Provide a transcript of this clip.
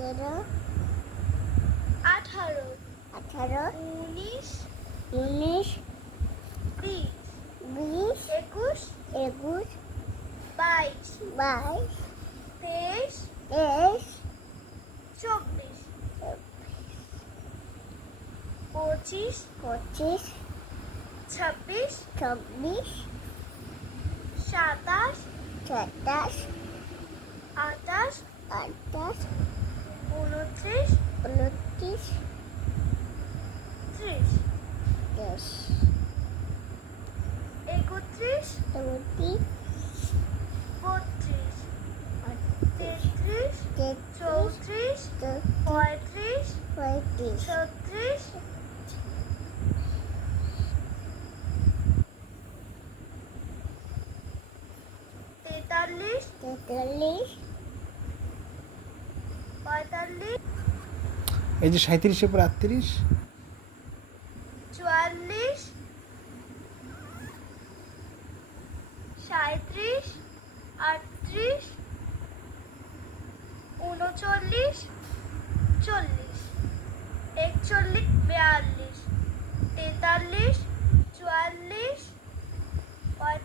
13 18 18 19 19 20 20 21 21 22 22 23 23 24 25 25 26 26 27 27 28 28 29 29 30 30 31 32 32 33 33 34 35 35 36 43 43 45 এই যে 37 এর পর 38 44 37 38 39 40 41 42 43